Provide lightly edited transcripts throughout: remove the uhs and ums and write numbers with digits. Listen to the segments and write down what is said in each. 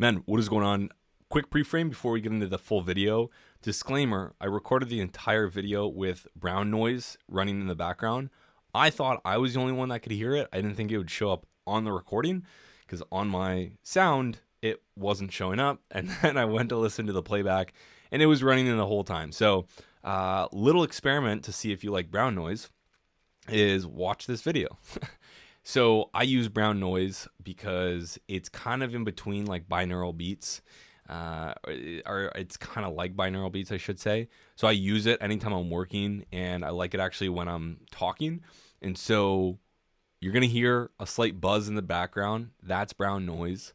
Man, what is going on? Quick pre-frame before we get into the full video. Disclaimer, I recorded the entire video with brown noise running in the background. I thought I was the only one that could hear it. I didn't think it would show up on the recording because on my sound, it wasn't showing up. And then I went to listen to the playback and it was running in the whole time. So little experiment to see if you like brown noise is watch this video. So I use brown noise because it's kind of in between like binaural beats, or it's kind of like binaural beats, I should say. So I use it anytime I'm working, and I like it actually when I'm talking. And so you're going to hear a slight buzz in the background. That's brown noise.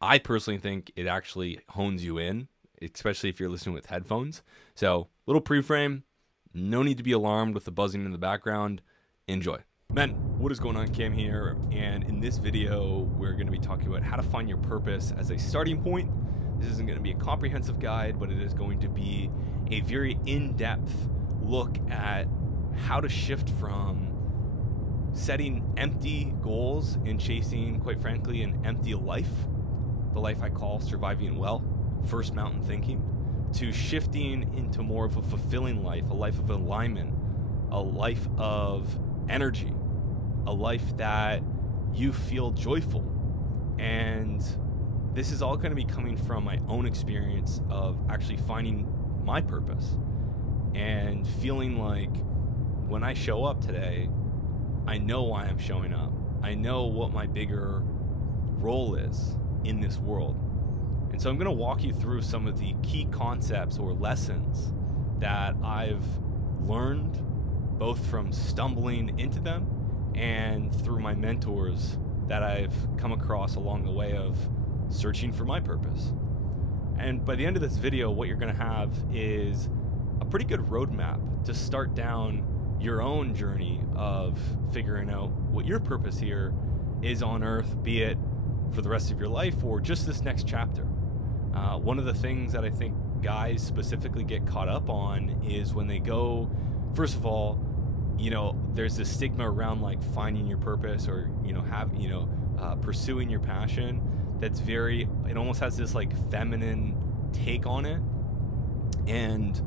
I personally think it actually hones you in, especially if you're listening with headphones. So little pre-frame, no need to be alarmed with the buzzing in the background. Enjoy. Men, what is going on? Cam here, and in this video we're going to be talking about how to find your purpose as a starting point. This isn't going to be a comprehensive guide, but it is going to be a very in-depth look at how to shift from setting empty goals and chasing, quite frankly, an empty life, the life I call surviving well, first mountain thinking, to shifting into more of a fulfilling life, a life of alignment, a life of energy, a life that you feel joyful. And this is all going to be coming from my own experience of actually finding my purpose and feeling like when I show up today, I know why I'm showing up. I know what my bigger role is in this world. And so I'm going to walk you through some of the key concepts or lessons that I've learned, both from stumbling into them and through my mentors that I've come across along the way of searching for my purpose. And by the end of this video, what you're going to have is a pretty good roadmap to start down your own journey of figuring out what your purpose here is on earth, be it for the rest of your life or just this next chapter. One of the things that I think guys specifically get caught up on is when they go, first of all, there's this stigma around like finding your purpose or, pursuing your passion. That's it almost has this like feminine take on it. And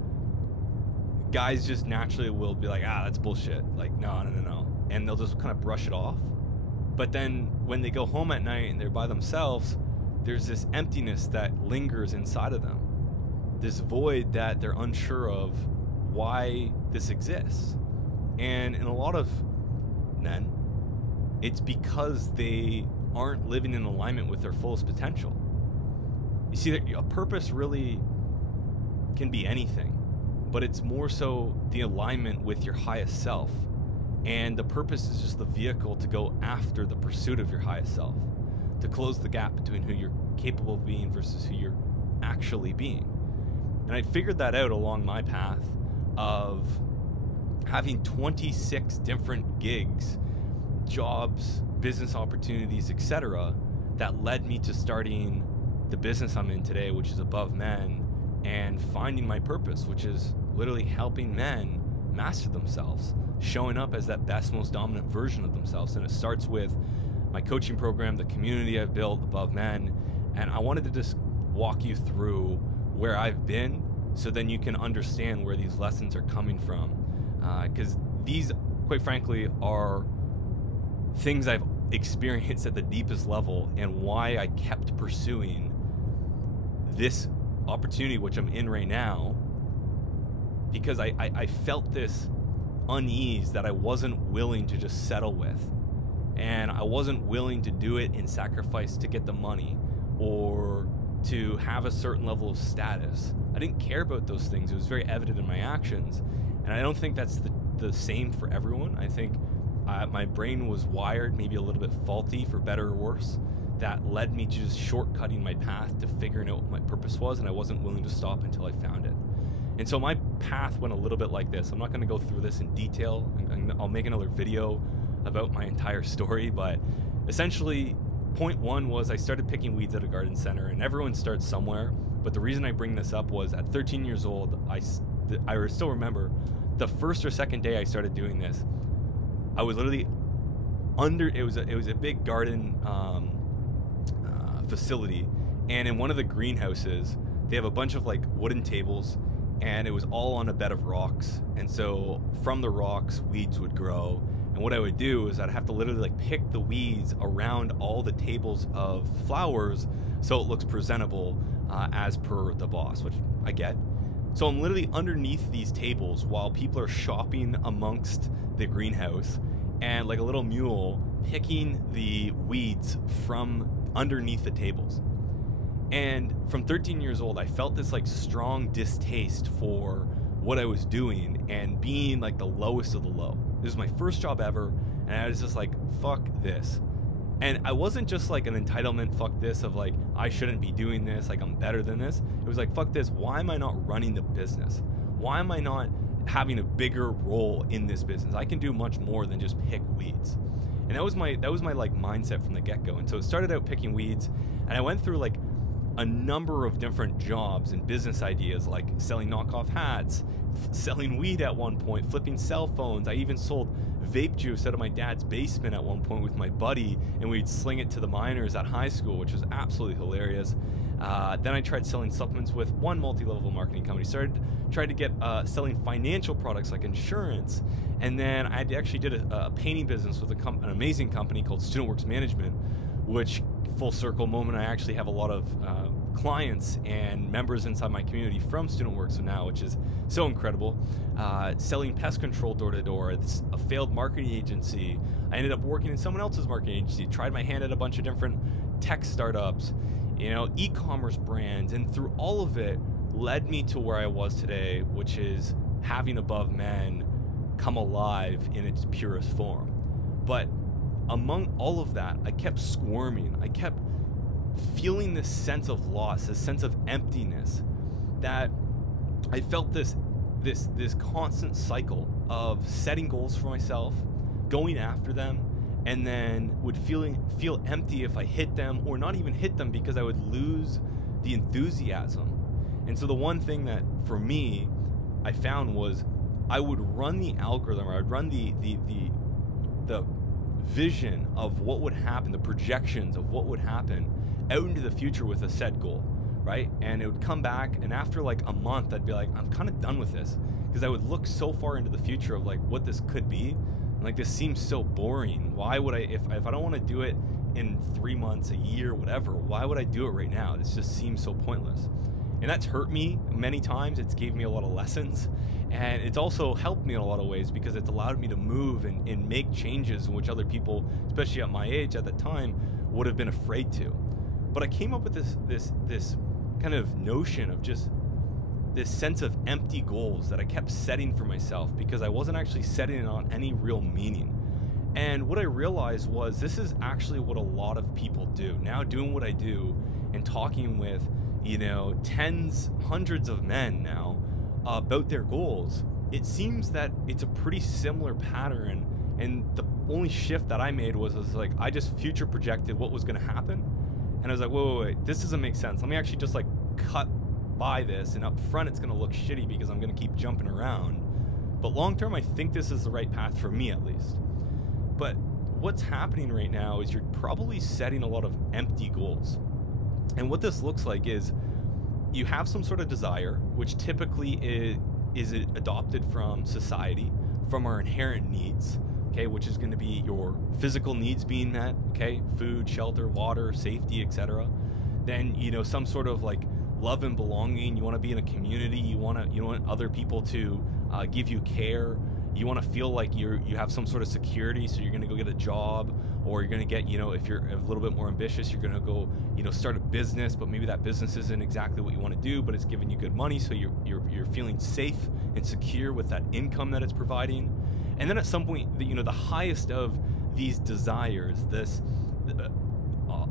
guys just naturally will be like, that's bullshit. Like, no. And they'll just kind of brush it off. But then when they go home at night and they're by themselves, there's this emptiness that lingers inside of them. This void that they're unsure of why this exists. And in a lot of men, it's because they aren't living in alignment with their fullest potential. You see, a purpose really can be anything, but it's more so the alignment with your highest self. And the purpose is just the vehicle to go after the pursuit of your highest self, to close the gap between who you're capable of being versus who you're actually being. And I figured that out along my path of having 26 different gigs, jobs, business opportunities, etc., that led me to starting the business I'm in today, which is Above Men, and finding my purpose, which is literally helping men master themselves, showing up as that best, most dominant version of themselves. And it starts with my coaching program, the community I've built, Above Men, and I wanted to just walk you through where I've been so then you can understand where these lessons are coming from. Because these, quite frankly, are things I've experienced at the deepest level and why I kept pursuing this opportunity, which I'm in right now, because I felt this unease that I wasn't willing to just settle with. And I wasn't willing to do it in sacrifice to get the money or to have a certain level of status. I didn't care about those things. It was very evident in my actions. And I don't think that's the same for everyone. I think my brain was wired maybe a little bit faulty, for better or worse, that led me to just shortcutting my path to figuring out what my purpose was, and I wasn't willing to stop until I found it. And so my path went a little bit like this. I'm not going to go through this in detail. I'll make another video about my entire story, but essentially point one was I started picking weeds at a garden center, and everyone starts somewhere. But the reason I bring this up was at 13 years old, I still remember the first or second day I started doing this, I was literally it was a big garden facility, and in one of the greenhouses, they have a bunch of like wooden tables, and it was all on a bed of rocks. And so from the rocks, weeds would grow. And what I would do is I'd have to literally like pick the weeds around all the tables of flowers so it looks presentable as per the boss, which I get. So I'm literally underneath these tables while people are shopping amongst the greenhouse, and like a little mule picking the weeds from underneath the tables. And from 13 years old, I felt this like strong distaste for what I was doing and being like the lowest of the low. This was my first job ever, and I was just like, fuck this. And I wasn't just like an entitlement fuck this of like, I shouldn't be doing this, like I'm better than this. It was like, fuck this, why am I not running the business? Why am I not having a bigger role in this business? I can do much more than just pick weeds. And that was my like mindset from the get-go. And so it started out picking weeds, and I went through like a number of different jobs and business ideas, like selling knockoff hats, selling weed at one point, flipping cell phones. I even sold vape juice out of my dad's basement at one point with my buddy, and we'd sling it to the minors at high school, which was absolutely hilarious. Then I tried selling supplements with one multi-level marketing company. Tried to get selling financial products like insurance, and then I actually did a painting business with an amazing company called StudentWorks Management, which, full circle moment, I actually have a lot of clients and members inside my community from StudentWorks now, which is so incredible. Selling pest control door to door. It's a failed marketing agency. I ended up working in someone else's marketing agency. Tried my hand at a bunch of different tech startups, e-commerce brands, and through all of it led me to where I was today, which is having Above Men come alive in its purest form. But among all of that, I kept squirming. I kept feeling this sense of loss, this sense of emptiness, that I felt this constant cycle of setting goals for myself, going after them, and then would feel empty if I hit them, or not even hit them, because I would lose the enthusiasm. And so the one thing that for me I found was I would run the algorithm, or I'd run the vision of what would happen, the projections of what would happen out into the future with a set goal, right? And it would come back, and after like a month, I'd be like, I'm kind of done with this, because I would look so far into the future of like what this could be. And like, this seems so boring. Why would I, if I don't want to do it in 3 months, a year, whatever, why would I do it right now? This just seems so pointless. And that's hurt me many times. It's gave me a lot of lessons. And it's also helped me in a lot of ways, because it's allowed me to move and make changes in which other people, especially at my age at the time, would have been afraid to. But I came up with this kind of notion of just this sense of empty goals that I kept setting for myself, because I wasn't actually setting it on any real meaning. And what I realized was this is actually what a lot of people do. Now doing what I do and talking with, tens, hundreds of men now about their goals, it seems that it's a pretty similar pattern. And the only shift that I made was like, I just future projected what was going to happen. And I was like, wait, this doesn't make sense. Let me actually just like cut by this, and up front it's going to look shitty because I'm going to keep jumping around. But long term, I think this is the right path for me, at least. But what's happening right now is you're probably setting a lot of empty goals. And what this looks like is you have some sort of desire, which typically is adopted from society, from our inherent needs, okay, which is going to be your physical needs being met, okay, food, shelter, water, safety, etc. Then, some sort of like love and belonging. You want to be in a community. You want other people to give you care. You want to feel like you have some sort of security, so you're going to go get a job, or you're going to get, if you're a little bit more ambitious, you're going to go, start a business, but maybe that business isn't exactly what you want to do, but it's giving you good money, so you're feeling safe and secure with that income that it's providing. And then at some point, the highest of these desires, this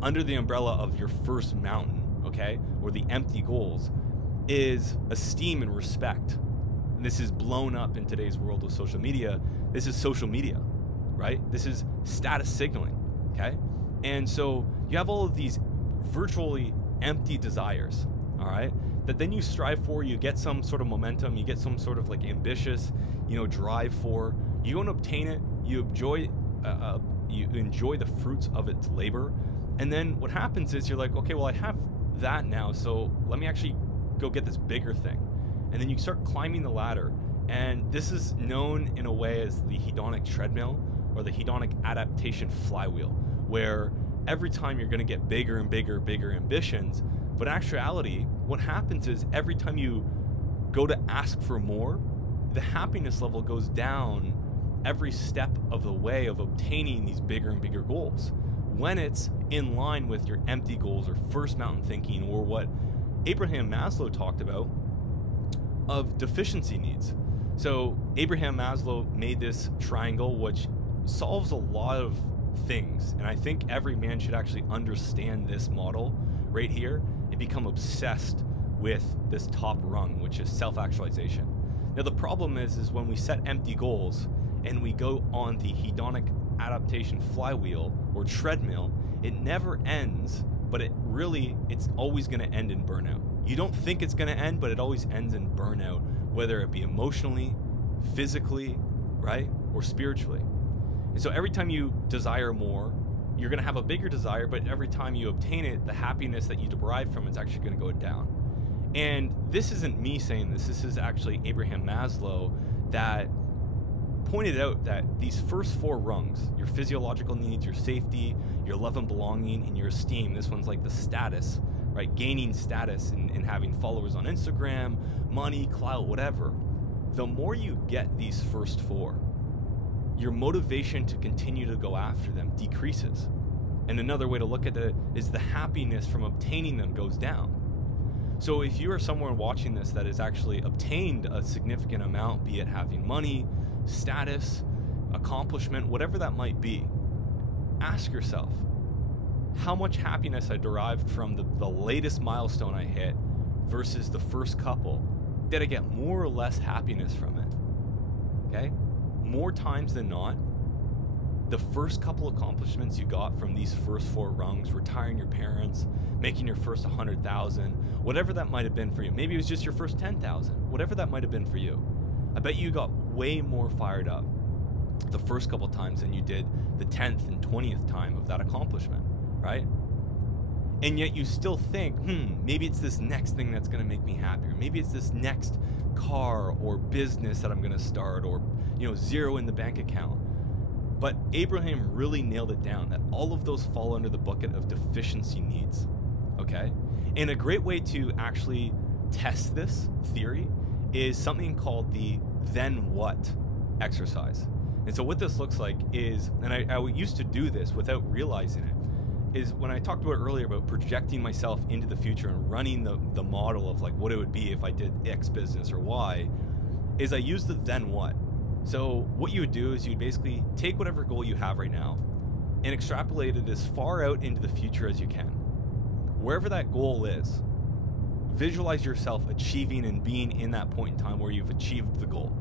under the umbrella of your first mountain, okay, or the empty goals, is esteem and respect. And this is blown up in today's world with social media. This is social media, right? This is status signaling, okay? And so you have all of these virtually empty desires, all right, that then you strive for, you get some sort of momentum, you get some sort of like ambitious, drive for, you go and obtain it, you enjoy the fruits of its labor, And then what happens is you're like, okay, well, I have that now, so let me actually go get this bigger thing. And then you start climbing the ladder. And this is known in a way as the hedonic treadmill or the hedonic adaptation flywheel, where every time you're going to get bigger and bigger ambitions. But in actuality, what happens is every time you go to ask for more, the happiness level goes down every step of the way of obtaining these bigger and bigger goals, when it's in line with your empty goals or first mountain thinking, or what Abraham Maslow talked about of deficiency needs. So Abraham Maslow made this triangle which solves a lot of things, and I think every man should actually understand this model right here and become obsessed with this top rung, which is self-actualization. Now the problem is when we set empty goals and we go on the hedonic adaptation flywheel or treadmill, it never ends, but it's always going to end in burnout. You don't think it's going to end, but it always ends in burnout, whether it be emotionally, physically, right, or spiritually. And so every time you desire more, you're going to have a bigger desire, but every time you obtain it, the happiness that you derive from it's actually going to go down. And this isn't me saying this. This is actually Abraham Maslow that pointed out that these first four rungs, your physiological needs, your safety, your love and belonging, and your esteem, this one's like the status, right? Gaining status and having followers on Instagram, money, clout, whatever. The more you get these first four, your motivation to continue to go after them decreases. And another way to look at it is the happiness from obtaining them goes down. So if you are someone watching this that has actually obtained a significant amount, be it having money, status, accomplishment, whatever that might be, ask yourself, how much happiness I derived from the latest milestone I hit versus the first couple? Did I get more or less happiness from it? Okay? More times than not, the first couple accomplishments you got from these first four rungs, retiring your parents, making your first 100,000, whatever that might have been for you. Maybe it was just your first 10,000, whatever that might have been for you. I bet you got way more fired up the first couple times than you did the 10th and 20th time of that accomplishment, right? And yet you still think, maybe it's this next thing that's going to make me happier. Maybe it's this next car or business that I'm going to start, or, zero in the bank account. But Abraham really nailed it down that all of those fall under the bucket of deficiency needs, okay? And a great way to actually test this theory is something called the then what exercise. And so what this looks like is, and I used to do this without realizing it, is when I talked about earlier about projecting myself into the future and running the model of like what it would be if I did X business or Y, is I use the then what. So what you would do is you'd basically take whatever goal you have right now and extrapolate it as far out into the future as you can. Wherever that goal is, visualize yourself achieving and being in that point in time where you've achieved the goal.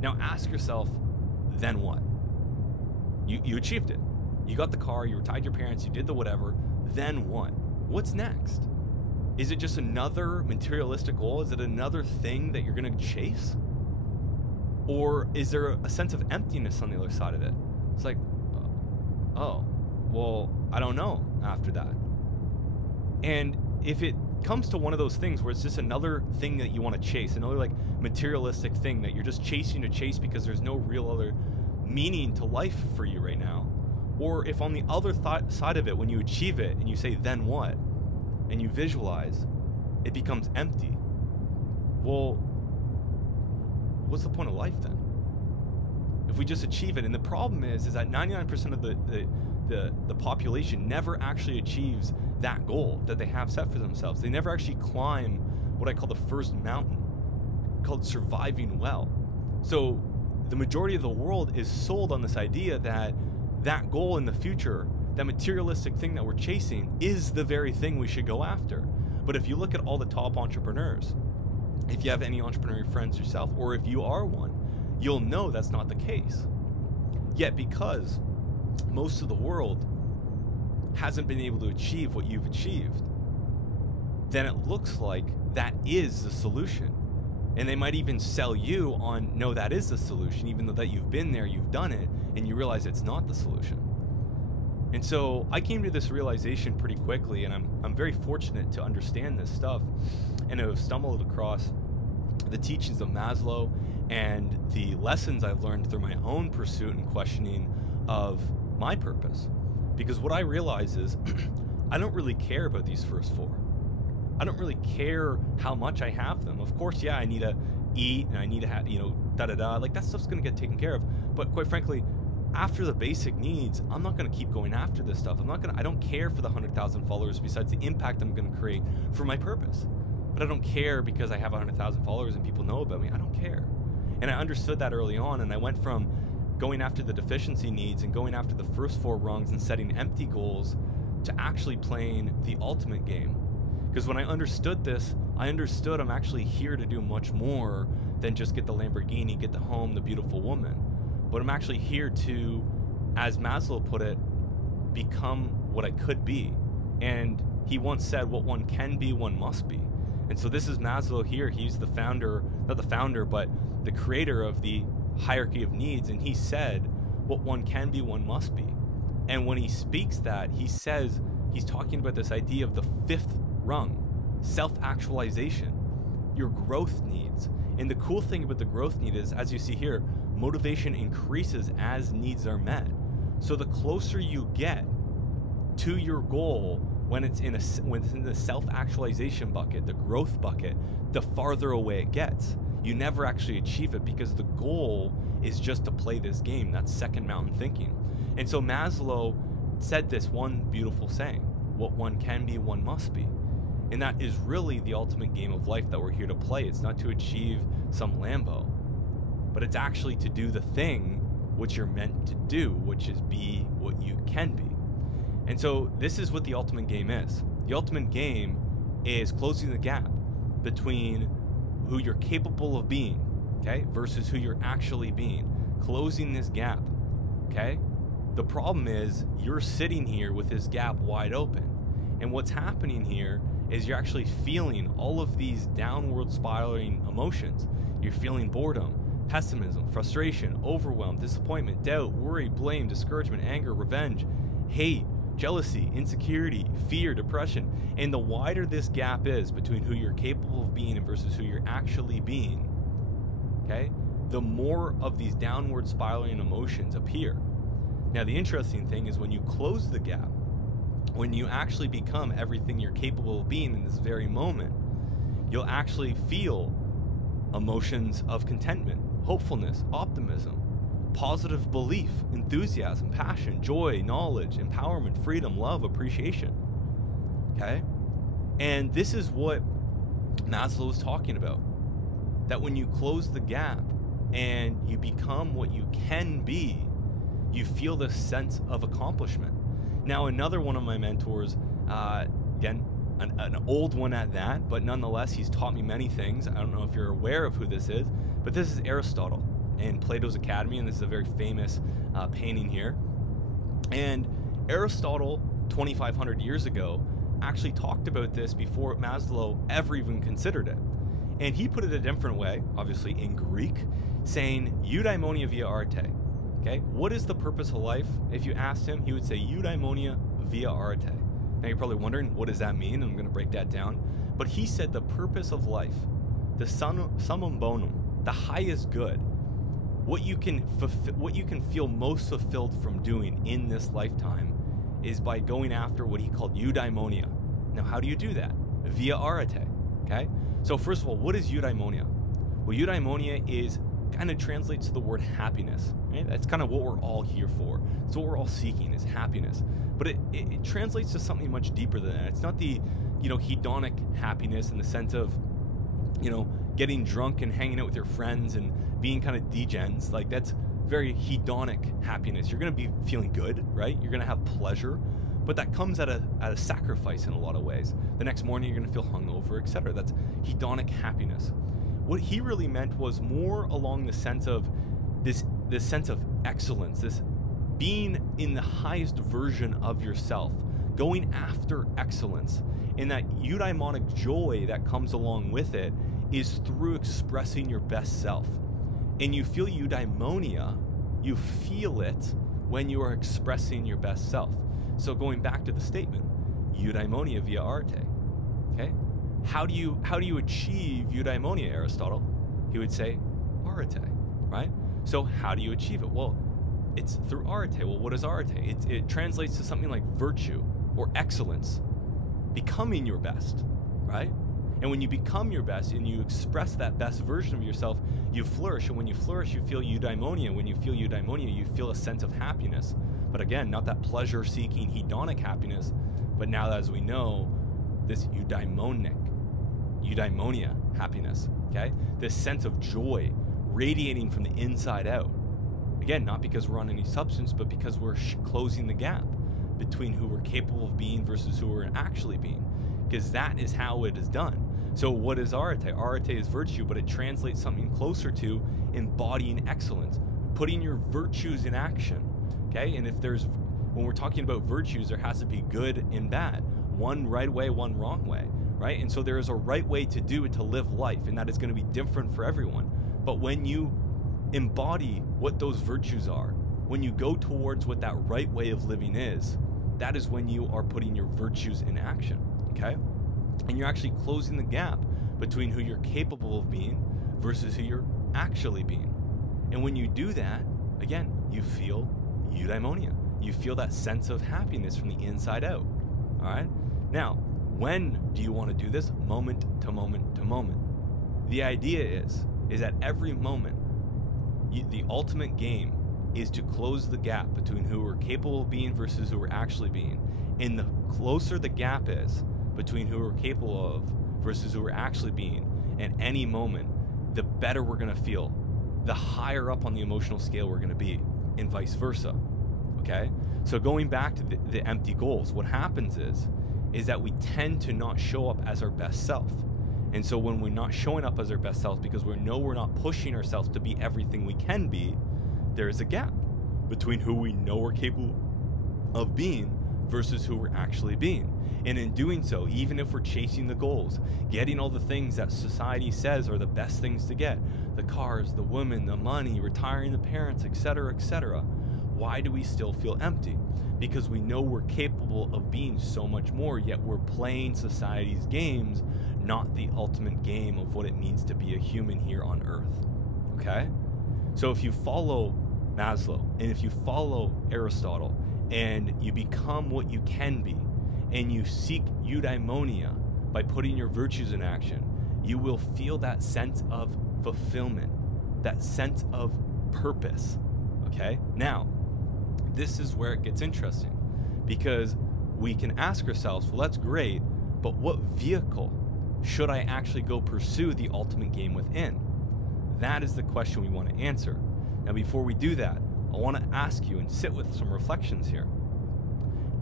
Now ask yourself, then what? You achieved it. You got the car, you retired your parents, you did the whatever, then what? What's next? Is it just another materialistic goal? Is it another thing that you're going to chase? Or is there a sense of emptiness on the other side of it? It's like, oh, well, I don't know after that. And if it comes to one of those things where it's just another thing that you want to chase, another like materialistic thing that you're just chasing to chase because there's no real other meaning to life for you right now, or if on the other side of it, when you achieve it and you say, then what? And you visualize, it becomes empty. Well, what's the point of life then? If we just achieve it, and the problem is that 99% of the population never actually achieves that goal that they have set for themselves. They never actually climb what I call the first mountain, called surviving well. So the majority of the world is sold on this idea that that goal in the future, that materialistic thing that we're chasing, is the very thing we should go after. But if you look at all the top entrepreneurs, if you have any entrepreneurial friends yourself, or if you are one, you'll know that's not the case. Yet because most of the world hasn't been able to achieve what you've achieved, then it looks like that is the solution. And they might even sell you on, no, that is the solution, even though that you've been there, you've done it, and you realize it's not the solution. And so I came to this realization pretty quickly, and I'm very fortunate to understand this stuff and to have stumbled across the teachings of Maslow and the lessons I've learned through my own pursuit and questioning of my purpose. Because what I realize is I don't really care about these first four. I don't really care how much I have them. Of course, yeah, I need to eat and I need to have, like that stuff's going to get taken care of. But quite frankly, after the basic needs, I'm not going to keep going after this stuff. I don't care for the 100,000 followers besides the impact I'm going to create for my purpose. But I don't care because I have 100,000 followers and people know about me. I don't care. And I understood that early on, and I went from going after the deficiency needs and going after the first four rungs and setting empty goals to actually playing the ultimate game. Because when I understood this, I understood I'm actually here to do much more than just get the Lamborghini, get the home, the beautiful woman. But I'm actually here to, as Maslow put it, become what I could be. And he once said, what one can be, one must be. And so this is Maslow here. He's the founder, not the founder, but the creator of the hierarchy of needs. And he said, what one can be, one must be. And when he speaks that, he says, he's talking about this idea of the fifth rung, self-actualization, your growth needs. And the cool thing about the growth need is, as you see here, motivation increases as needs are met. So the closer you get to your goal when it's in the self-actualization bucket, the growth bucket, the farther away it gets. You never actually achieve it because the goal is just to play this game. That's second mountain thinking. And so Maslow said this one beautiful saying, what one can be, one must be. And that is really the ultimate game of life that we're here to play. It's not to achieve some Lambo, but it's actually to do the thing which you're meant to do, which is be what you can be. And so this is what the ultimate game is. The ultimate game is closing the gap between who you're capable of being, okay, versus who you're actually being. Closing this gap, okay? The problem is you're sitting here with this gap wide open. And what's happening here is you're actually feeling all of these downward spiraling emotions. You're feeling boredom, pessimism, frustration, overwhelm, disappointment, doubt, worry, blame, discouragement, anger, revenge, hate, jealousy, insecurity, fear, depression. And the wider this gap is between who you're capable of being and versus who you're actually being, okay, the more of these downward spiraling emotions appear. Now, the interesting thing is when you close the gap, when you actually become everything you're capable of being in this very moment, you'll actually feel emotions of contentment, hopefulness, optimism, positive belief, enthusiasm, passion, joy, knowledge, empowerment, freedom, love, appreciation. Okay? And this is what Maslow is talking about. That when you close the gap and you become what you can be, you feel this sense of accomplishment. Now, another one of my mentors, again, an old one at that, but nonetheless, he's taught me many things. I don't know if you're aware of who this is, but this is Aristotle in Plato's Academy, and this is a very famous painting here. And Aristotle, 2,500 years ago, actually talked about this before Maslow ever even considered it. And he put it a different way, obviously in Greek, saying eudaimonia via arte. Okay, what is the purpose of life? If you asked him, he would say eudaimonia via arte. Now you're probably wondering, what does that mean? And I'm going to break that down. But he said the purpose of life, the summum bonum, the highest good, what you can feel most fulfilled from doing in this lifetime is by going after what he called eudaimonia. Now, how do you do that? Via arte. Okay, so first of all, what is eudaimonia? Well, eudaimonia is kind of translates to the word happiness. Right? That's kind of what we're all here for. It's what we're all seeking is happiness. But it translates to something much deeper than that. It's not the, hedonic happiness in the sense of, getting drunk and hanging out with your friends and being kind of degens. Like that's very hedonic happiness. You're going to be feeling good, right? You're going to have pleasure, but that comes at a sacrifice in a lot of ways. The next morning you're going to feel hungover, etc. That's hedonic happiness. What he really meant was more along the sense of this sense of excellence, this being in the highest version of yourself, going after excellence. And that eudaimonic joy that comes along with it is through expressing your best self. And you feel eudaimonia, you feel it when you are expressing your best self. So going back to the statement, eudaimonia via arete. Okay? How do you achieve eudaimonia, Aristotle? He would say arete, right? So how do you achieve it? Well, it's through arete. Well, what is arete? It translates to something like virtue or excellence, becoming your best, right? And when you become your best and you express that best version of yourself, you flourish. And when you flourish, you feel eudaimonia. When you feel eudaimonia, you feel a sense of happiness. But again, not that pleasure-seeking hedonic happiness, but now, as we know, this eudaimonia happiness, okay? This sense of joy radiating from the inside out. Again, not because we're on any substance, but because we're closing the gap between who we're capable of being versus who we're actually being, because that is how it is done. So what is arete? Arete is virtue, but it translates something closer to embodying excellence, putting your virtues in action, okay? And when we're talking about virtues, there has to be good and bad, one right way, one wrong way, right? And so there is a right way to do it, to live life, and that is going to be different for everyone. But when you embody what those virtues are, when you go towards what that right way of living is, that is when you are putting your virtues in action, okay? And you're actually closing the gap between who you're capable of being versus who you're actually being. And when you do that, again, you feel eudaimonia. You feel that sense of happiness from the inside out, all right? Now, when do you want to do this? Moment to moment to moment. The idea is at every moment, the ultimate game is to close the gap between who we're capable of being versus who we're actually being. And the closer the gap is between who we're capable of versus who we're actually being at any moment, the better we're going to feel, the higher up on the emotional scale we're going to be, and vice versa. Okay? So going back to the empty goals, what happens is that we tend to not show up as our best self. And so when we're not showing up as our best self because we know we're not pushing ourselves to be everything we can be, there is a gap between who we know we're capable of being versus who we're actually being. And in doing so, even if we're chasing the goals, getting all the things that society says are the best things to get, the cars, the women, the money, retiring the parents, etc., why do we still feel empty? Because we know we're capable of being so much more, yet we're playing society's games, not the ultimate game of what it means to be a human here on earth. Okay? So if you follow Maslow and if you follow Aristotle and you become what you can be and you seek eudaimonia by putting your virtues in action, you will feel that sense of fulfillment, that sense of purpose. Okay? Now, this is where it gets interesting, because we can ask ourselves, well, that's great, but what vehicle should I actually go pursue the ultimate game within? That is the question we want to answer. Now, before we do that, I want to ask you and sit with some reflections here.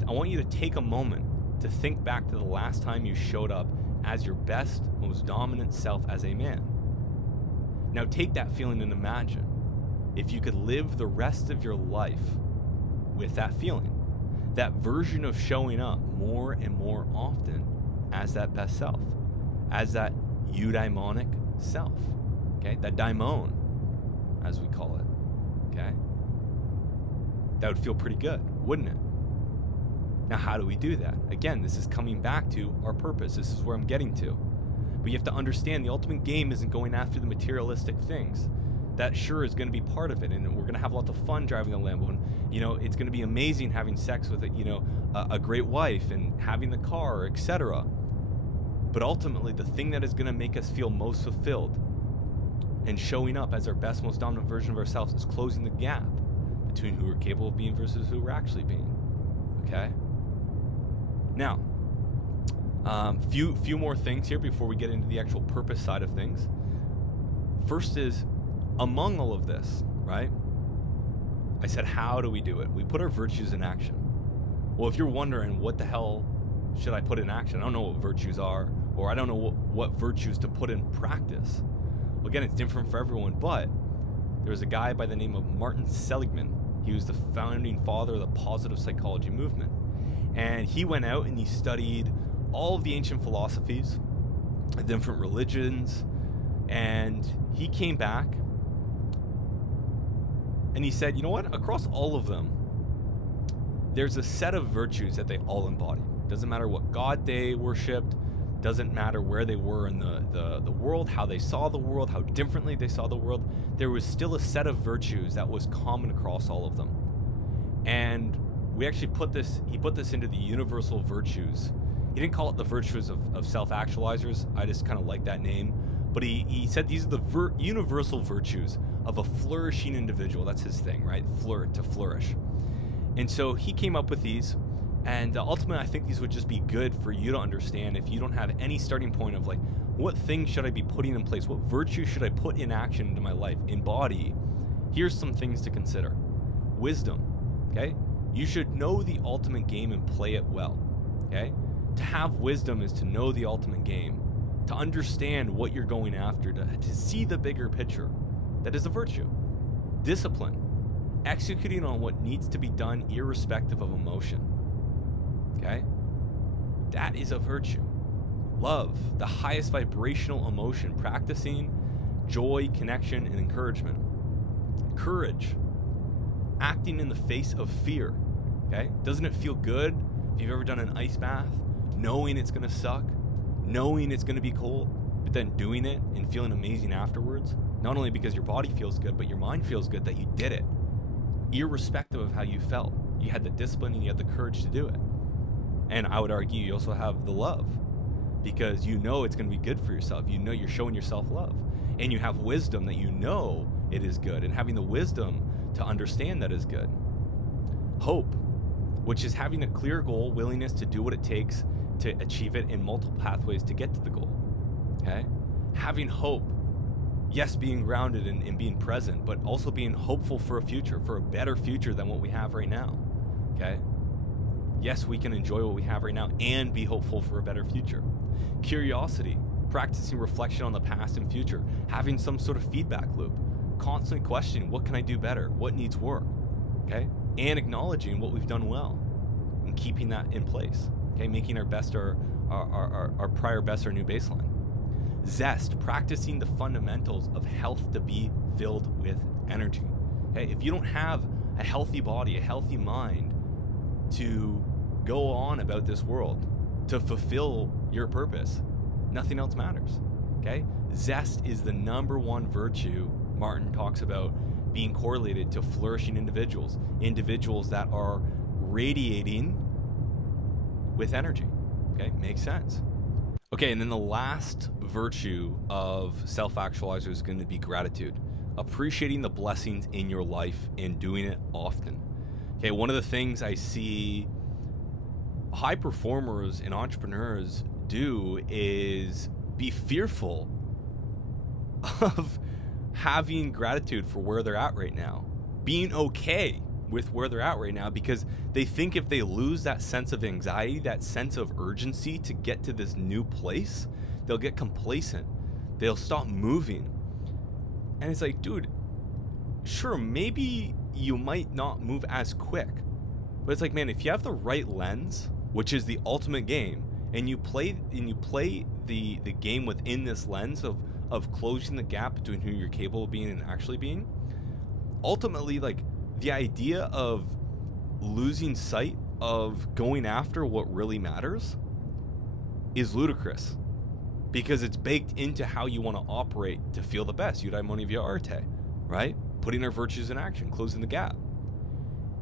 I want you to take a moment to think back to the last time you showed up as your best, most dominant self as a man. Now take that feeling and imagine if you could live the rest of your life with that feeling, that version of showing up more and more often as that best self, as that eudaimonic self, okay? That daimon, as we call it, okay? That would feel pretty good, wouldn't it? Now, how do we do that? Again, this is coming back to our purpose. This is where I'm getting to. But you have to understand the ultimate game isn't going after the materialistic things. That sure is going to be part of it, and we're going to have lots of fun driving a Lambo, and it's going to be amazing having sex with a great wife and having the car, etc. But ultimately, the thing that is going to make us feel most fulfilled and showing up as our best, most dominant version of ourselves is closing the gap between who we're capable of being versus who we're actually being. Okay? Now, few more things here before we get into the actual purpose side of things. First is, among all of this, right? I said, how do we do it? We put our virtues in action. Well, if you're wondering what the hell should I put in action, I don't know what virtues are, or I don't know what virtues to put in practice. Well, again, it's different for everyone, but there was a guy by the name of Martin Seligman. He was the founding father of the positive psychology movement. And he went out and he studied all of the ancient philosophies, the different religions, and he came back and he said, you know what? Across all of them, there's a set of virtues that they all embody. Doesn't matter what god they worshipped, doesn't matter where they were in the world, how they saw the world, how differently they saw the world. There was still a set of virtues that was common across all of them. And we actually he put this into the universal virtues. He didn't call it the virtues of self-actualizers. I just kind of like that name. But he said these are the universal virtues of a flourishing individual. That's his thing, right? To flourish. And so he came up with these. And ultimately, I think these would just be good for you to understand if you don't have any starting point of like, what things should I be putting in place? What virtue should I put in action into my life, embody? Here's some things to consider. Wisdom, okay? You should know the ultimate game and play it well, okay? To have wisdom is to know the ultimate game, to understand what you're going after, to see the bigger picture. That is a virtue. Discipline, executing on what needs to be done irrespective of emotion. Okay? That is a virtue. Love, the highest vibrational emotion, practicing joy, connection, and encouragement. Courage, acting in the face of fear. Okay? Doesn't it feel good if you've ever done an ice bath, knowing it's going to suck, knowing it's going to be cold, but then doing it and feeling amazing afterwards? Not only because your body feels good, but your mind feels good that you did it, irrespective of how you felt. You had the discipline and you had the courage to do it. And I would argue you also have the love, because you know it's going to be good for yourself. You know you're showing yourself love. And you have wisdom that you know it is good, and having the wisdom to understand that is good. Hope, which is having a clear goal, willingness to do what it takes to achieve it in multiple pathways to get to the goal. Okay? Having hope, yes, being grounded and being present, but also being hopeful for a future, for a better future than what we have right now. Okay? Yes, we can enjoy what we have right now and be hopeful for a better future. Curiosity, practicing reflection on the past and future, having some sort of feedback loop, constantly questioning, what can I do better? What needs work? Okay? And acknowledging what we've done well and keeping that in place. Okay? Making our best our prior best our new baseline. Zest, practicing the fundamentals of health to be filled with energy. Okay? If you don't have a healthy body, a healthy mind to go on about this world, to fulfill your purpose, nothing else matters. Okay? Zest is the number one virtue Martin talks about being correlated to flourishing individuals that are radiating with energy. Okay? Makes sense. Okay, and then the last virtue of self-actualizer is going to be gratitude. Appreciating the blessings in your life and doing it often. Okay, one of the things I see high performers and entrepreneurs do is be fearful of having gratitude for where they're at right now, being okay with where they're at right now, because they think if they lose that sense of anxiety, that sense of urgency to get to this new place, they'll get complacent, they'll stop moving. And it's like, dude, sure, maybe you might not move as quick, but it's like, man, if you have the right lens, which is the ultimate game, and you play the game within this lens of closing the gap between who you're capable of being and actually being, ultimately, like, the idea of losing sight of going after what really matters is ludicrous, because it's baked into how you want to operate to feel the best. Eudaimonia via arte, right? Putting our virtues in action, closing the gap.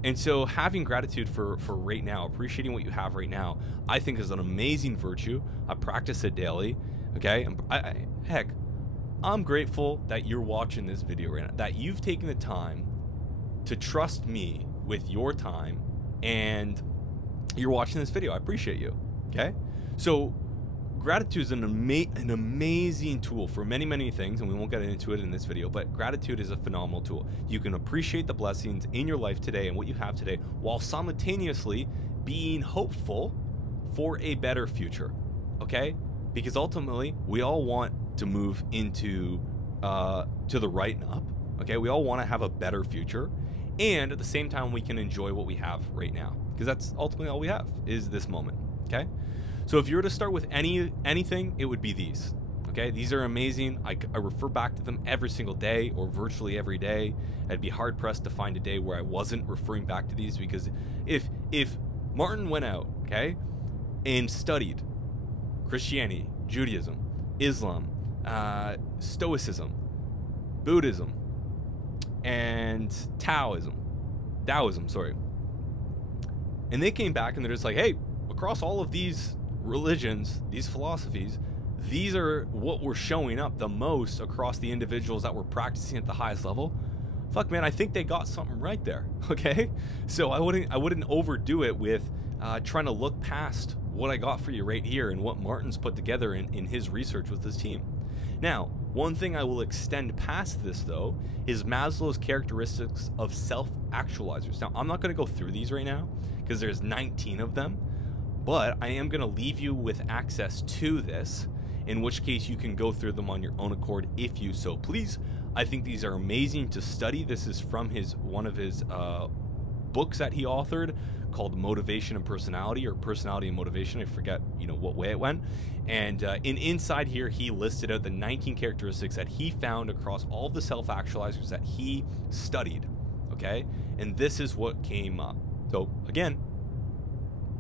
And so having gratitude for right now, appreciating what you have right now, I think is an amazing virtue. I practice it daily, okay? Heck, I'm grateful that you're watching this video right now, that you've taken the time to trust me with your time and you're watching this video. I appreciate you, okay? So gratitude is an amazing tool for many, many things, and we won't get into it in this video, but gratitude is a phenomenal tool. You can appreciate the blessings in your life today and what you have today while simultaneously being hopeful for a better future, okay? Because ultimately, we all want to move into to the right and up, okay? We all want to have a better future, and at the same time, we can enjoy what we have right now, because that's ultimately all we have is this moment, okay? So if you were to start with anything, it would be these, Okay, these are amazing. I refer back to them every single day, or virtually every day. I'd be hard pressed to find a day where I wasn't referring back to these, because if Martin went out, okay, and studied Christianity, Judaism, Islam, Stoicism, Buddhism, and Taoism, sorry, and they came back and they're just like, hey, across all of these religions, these philosophies, these are what were showing up the most across the individuals that were practicing at the highest level. Fuck, man, I think they got something right there. Okay, so I wouldn't overdo it with trying to look past what I got for you right here and what Martin's put together in his research with his team. Now, one thing I will extend past this, though, is Maslow's characteristics of self-actualizers. Now, I'm not going to go through these right now because there's 19 of them, but I am going to leave you with access to this, in which case you can go through them on your own accord if you so please. I think these are amazing to study. This is from one of his books that he authored called Motivation and Personality, or Personality and Motivation. I forget, what way it went. And inside here, he listed out the 19 characteristics that he found across all the self-actualizers that he studied. Okay, and this is what came up. So again,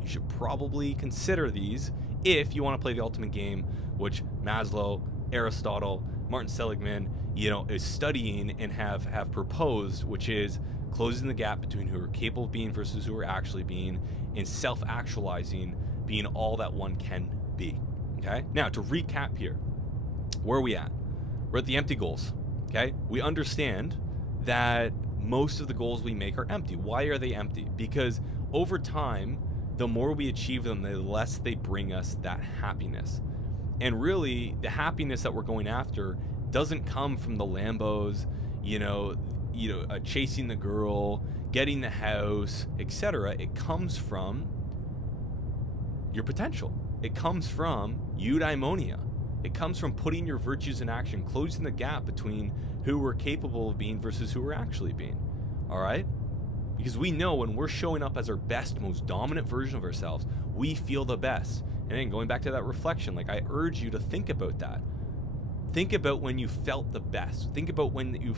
you should probably consider these if you want to play the ultimate game, which Maslow, Aristotle, Martin Seligman, is studying and have proposed, which is closing the gap between who are capable of being versus who are actually being, and self-actualizing being all that one can be. Okay, now to recap here, where are we at? We're at the empty goals. Okay, we understand that most of the goals we make are empty. Why are they empty? Because over time, the more we achieve them, the less they bring us that happiness. And really, the happiness that we're going after doesn't come from the Lambos, chasing the girl, getting the house, etc. It comes from your potential. It comes from eudaimonia. It comes from putting your virtues in action, closing the gap between who we're capable of being versus who we're actually being. All right? Because we know when we're showing up as our best, most dominant version of ourselves, we feel the best. And then going back to that reflection, I urge you to think about that. Think about when you felt the best. Think about when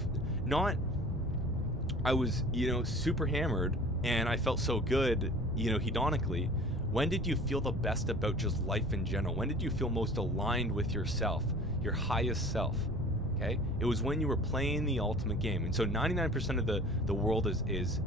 I was, super hammered and I felt so good, hedonically. When did you feel the best about just life in general? When did you feel most aligned with yourself, your highest self? Okay, it was when you were playing the ultimate game. And so 99% of the world is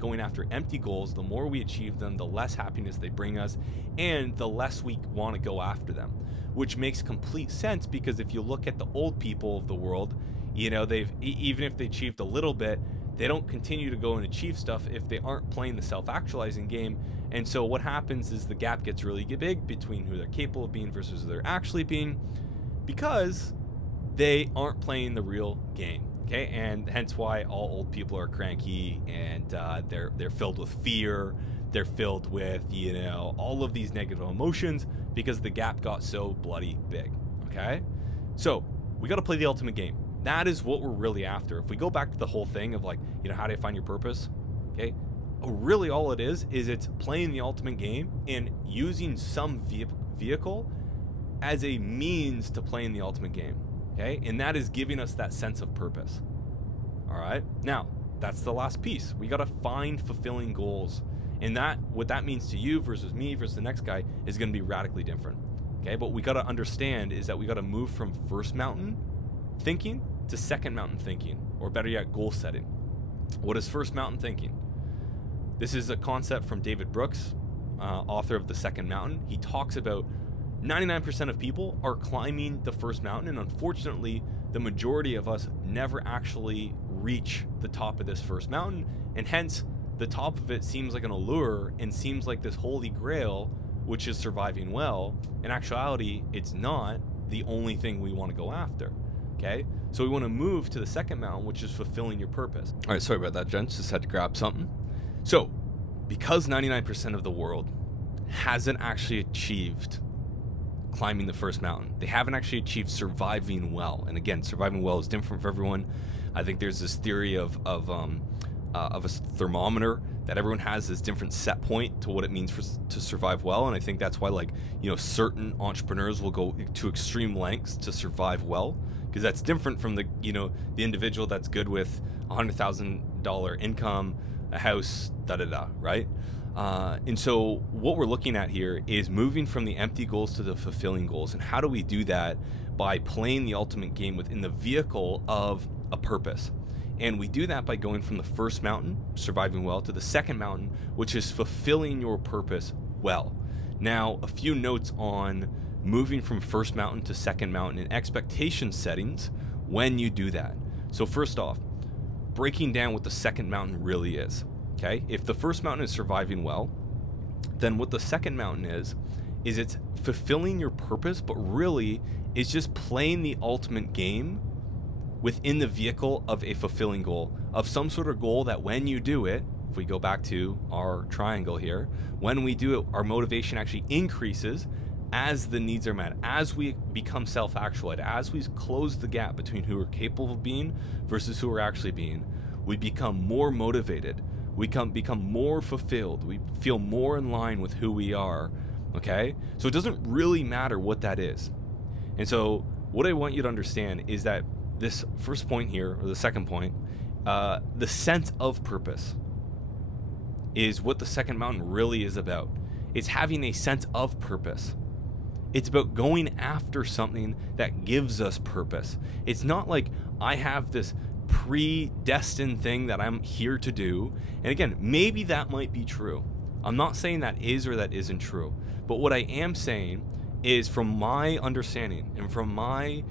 going after empty goals. The more we achieve them, the less happiness they bring us, and the less we want to go after them, which makes complete sense, because if you look at the old people of the world, they've even if they achieved a little bit, they don't continue to go and achieve stuff if they aren't playing the self-actualizing game. And so what happens is the gap gets really big between who they're capable of being versus who they're actually being, because they aren't playing the real game. Okay, and hence why all old people are cranky, and they're filled with fear. They're filled with all of these negative emotions, because the gap got so bloody big. Okay, so we got to play the ultimate game. That is what we're really after. If we go back to the whole thing of how do you find your purpose? Okay, really all it is it's playing the ultimate game and using some vehicle as a means to playing the ultimate game. Okay, and that is giving us that sense of purpose. All right, now that's the last piece. We got to find fulfilling goals, and what that means to you versus me versus the next guy is going to be radically different. Okay, but we got to understand is that we got to move from first mountain thinking to second mountain thinking, or better yet, goal setting. What is first mountain thinking? This is a concept from David Brooks, author of The Second Mountain. He talks about 99% of people are climbing the first mountain, and unfortunately, the majority of us never actually reach the top of this first mountain, and hence, the top of it seems like an allure and seems like this holy grail, which is surviving well. In actuality, it's not the only thing we want to go after. Okay, so we want to move to the second mountain, which is fulfilling your purpose. All right, sorry about that, gents. Just had to grab something. So, because 99% of the world hasn't actually achieved climbing the first mountain, they haven't actually achieved surviving well. And again, surviving well is different for everyone. I think there's this theory of of a thermometer, that everyone has this different set point to what it means to survive well. And I think that's why, like, you know, certain entrepreneurs will go to extreme lengths to survive well, because that's different from the, you know, the individual that's good with $100,000 income, a house, right? And so what we're looking at here is moving from the empty goals to the fulfilling goals. And how do we do that? By playing the ultimate game within the vehicle of a purpose. And we do that by going from the first mountain, surviving well, to the second mountain, which is fulfilling your purpose well. Now, a few notes on moving from first mountain to second mountain and expectation settings when you do that. So first off, breaking down what the second mountain really is. Okay, if the first mountain is surviving well, then what the second mountain is it's fulfilling your purpose, but really it's just playing the ultimate game within the vehicle of a fulfilling goal, of some sort of goal that when you do it, if we go back to our triangle here, when we do it, our motivation actually increases as the needs are met, as we become self-actualized, as we close the gap between who we're capable of being versus who we're actually being. We become more motivated. We become more fulfilled. We feel more in line with who we are, okay? So it doesn't really matter what that is. And so what I want you to understand is that this first point here, or the second point, the sense of purpose is what the second mountain really is about. It's having a sense of purpose. It's about going after something that gives us purpose. It's not like I have this predestined thing that I'm here to do. And again, maybe that might be true. I'm not saying that is or that isn't true. But what I am saying is, from my understanding and from my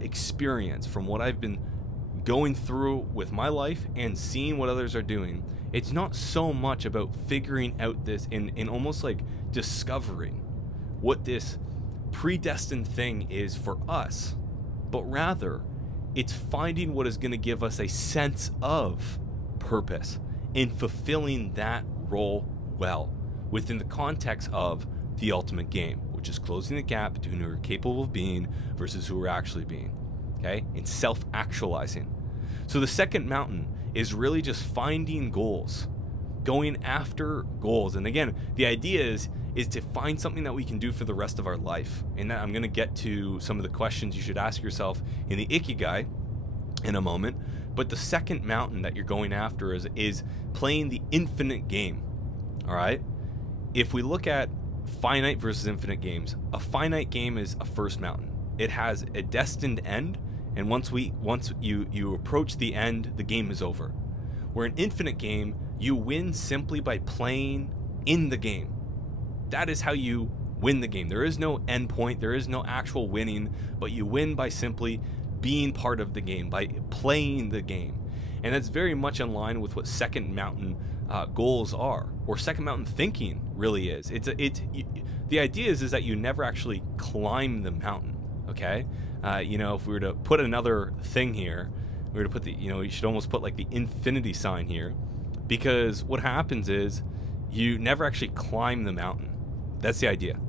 experience, from what I've been going through with my life and seeing what others are doing, it's not so much about figuring out this in almost like discovering what this predestined thing is for us, but rather it's finding what is going to give us a sense of purpose in fulfilling that role well within the context of the ultimate game, which is closing the gap between who we're capable of being versus who we're actually being, okay? And self-actualizing. So the second mountain is really just finding goals, going after goals. And again, the idea is to find something that we can do for the rest of our life. And that I'm going to get to some of the questions you should ask yourself in the Ikigai in a moment. But the second mountain that you're going after is playing the infinite game, all right? If we look at finite versus infinite games, a finite game is a first mountain. It has a destined end, and once you approach the end, the game is over. Where an infinite game, you win simply by playing in the game. That is how you win the game. There is no end point, there is no actual winning, but you win by simply being part of the game, by playing the game. And that's very much in line with what second mountain goals are, or second mountain thinking really is. The idea is that you never actually climb the mountain, okay? If we were to put another thing here, we were to put you should almost put like the infinity sign here, because what happens is you never actually climb the mountain. That's the idea.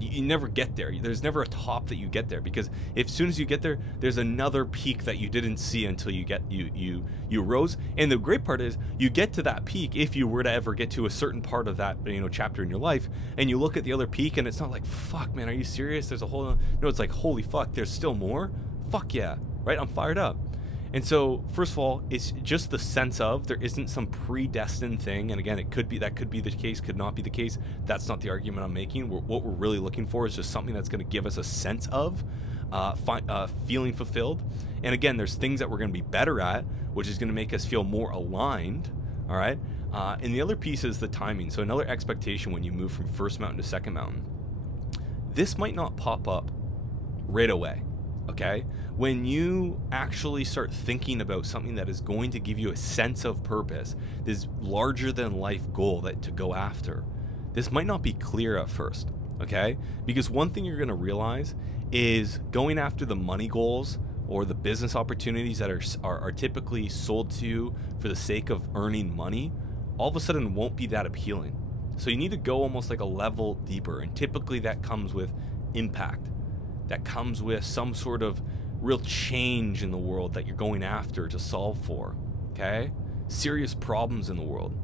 You never get there. There's never a top that you get there, because as soon as you get there, there's another peak that you didn't see until you rose. And the great part is you get to that peak if you were to ever get to a certain part of that chapter in your life, and you look at the other peak and it's not like, fuck man, are you serious? There's a whole no, it's like, holy fuck, there's still more. Fuck yeah, right? I'm fired up. And so, first of all, it's just the sense of there isn't some predestined thing. And again, that could be the case, could not be the case. That's not the argument I'm making. What we're really looking for is just something that's going to give us a sense of feeling fulfilled. And again, there's things that we're going to be better at, which is going to make us feel more aligned. All right. And the other piece is the timing. So another expectation when you move from first mountain to second mountain, this might not pop up right away. Okay, when you actually start thinking about something that is going to give you a sense of purpose, this larger than life goal that to go after, this might not be clear at first, okay? Because one thing you're going to realize is going after the money goals or the business opportunities that are typically sold to you for the sake of earning money, all of a sudden won't be that appealing. So you need to go almost like a level deeper, and typically that comes with impact. That comes with some sort of real change in the world that you're going after to solve for, okay? serious problems in the world.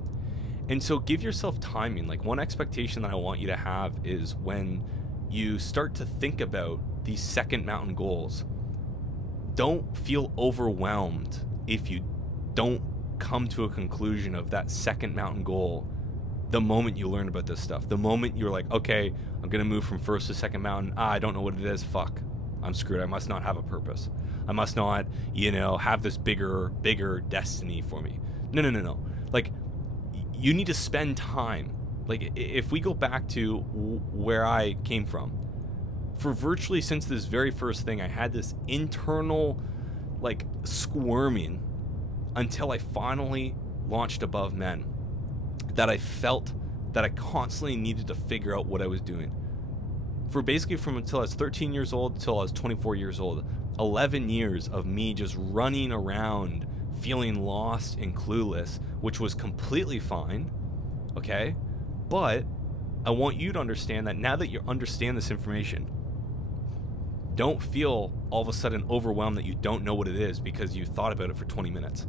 And so give yourself timing. Like, one expectation that I want you to have is when you start to think about these second mountain goals, don't feel overwhelmed if you don't come to a conclusion of that second mountain goal the moment you learn about this stuff. The moment you're like, okay, I'm going to move from first to second mountain. I don't know what it is. Fuck. I'm screwed. I must not have a purpose. I must not, have this bigger destiny for me. No. Like, you need to spend time. Like, if we go back to where I came from, for virtually since this very first thing, I had this internal, like, squirming until I finally launched Above Men, that I felt that I constantly needed to figure out what I was doing. For basically from until I was 13 years old until I was 24 years old, 11 years of me just running around feeling lost and clueless, which was completely fine, okay? But I want you to understand that now that you understand this information, don't feel all of a sudden overwhelmed that you don't know what it is because you thought about it for 20 minutes.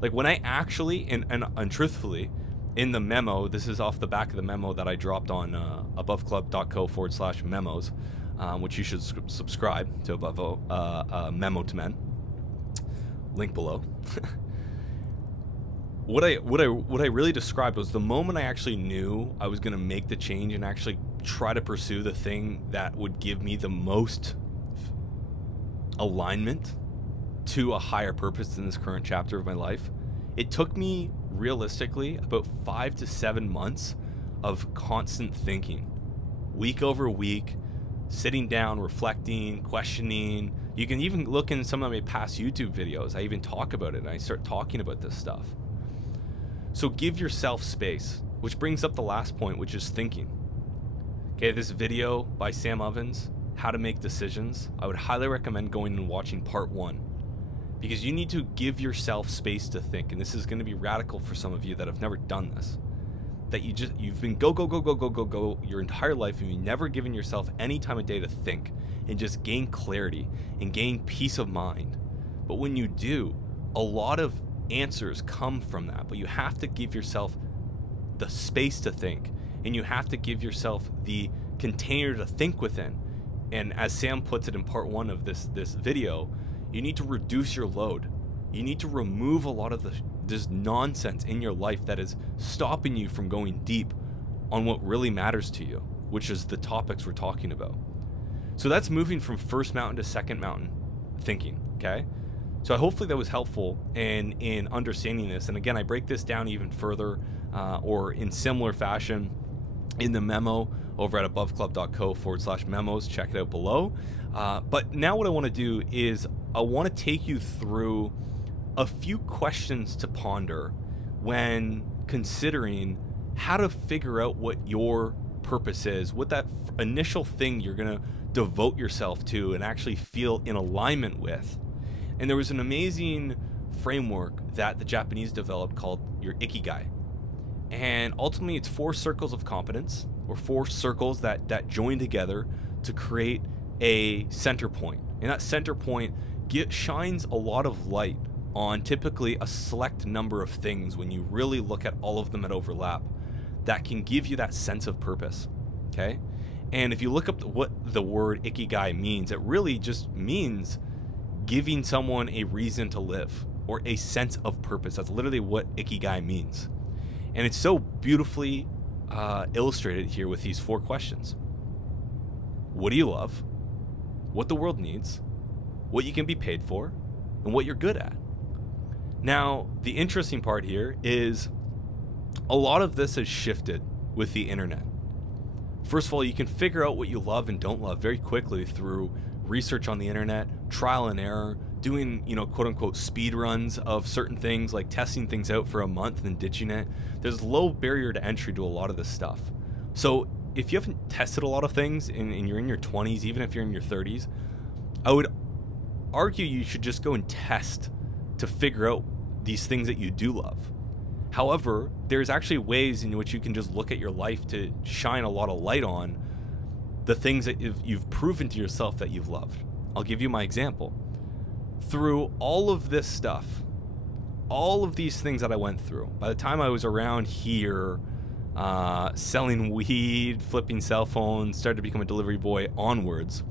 Like, when I actually, and truthfully, in the memo, this is off the back of the memo that I dropped on aboveclub.co/memos, which you should subscribe to above memo to men. Link below. What I really described was the moment I actually knew I was going to make the change and actually try to pursue the thing that would give me the most alignment to a higher purpose in this current chapter of my life. It took me realistically about 5 to 7 months of constant thinking, week over week, sitting down, reflecting, questioning. You can even look in some of my past YouTube videos. I even talk about it, and I start talking about this stuff. So give yourself space, which brings up the last point, which is thinking. Okay, this video by Sam Ovens, How to Make Decisions, I would highly recommend going and watching part 1, because you need to give yourself space to think. And this is going to be radical for some of you that have never done this, that you've been go your entire life, and you've never given yourself any time of day to think and just gain clarity and gain peace of mind. But when you do, a lot of answers come from that, but you have to give yourself the space to think, and you have to give yourself the container to think within. And as Sam puts it in part 1 of this video, you need to reduce your load. You need to remove a lot of this nonsense in your life that is stopping you from going deep on what really matters to you, which is the topics we're talking about. So that's moving from first mountain to second mountain thinking, okay? So hopefully that was helpful in understanding this. And again, I break this down even further or in similar fashion in the memo over at aboveclub.co/memos. Check it out below. But now what I want to do is I want to take you through a few questions to ponder when considering how to figure out what your purpose is, what that initial thing you're going to devote yourself to and actually feel in alignment with. And there was an amazing framework that the Japanese developed called your Ikigai. And ultimately, it's 4 circles of competence, or 4 circles that join together to create a center point. And that center point shines a lot of light on typically a select number of things when you really look at all of them at overlap that can give you that sense of purpose, okay? And if you look up what the word Ikigai means, it really just means giving someone a reason to live or a sense of purpose. That's literally what Ikigai means. And it's so beautifully illustrated here with these 4 questions. What do you love? What the world needs? What you can be paid for? And what you're good at? Now, the interesting part here is a lot of this has shifted with the internet. First of all, you can figure out what you love and don't love very quickly through research on the internet, trial and error, doing, quote unquote speed runs of certain things, like testing things out for a month and then ditching it. There's low barrier to entry to a lot of this stuff. So if you haven't tested a lot of things and you're in your 20s, even if you're in your 30s, I would argue you should just go and test to figure out these things that you do love. However, there's actually ways in which you can just look at your life to shine a lot of light on the things that you've proven to yourself that you've loved. I'll give you my example. Through all of this stuff, all of these things that I went through, by the time I was around here, selling weed, flipping cell phones, started to become a delivery boy onwards,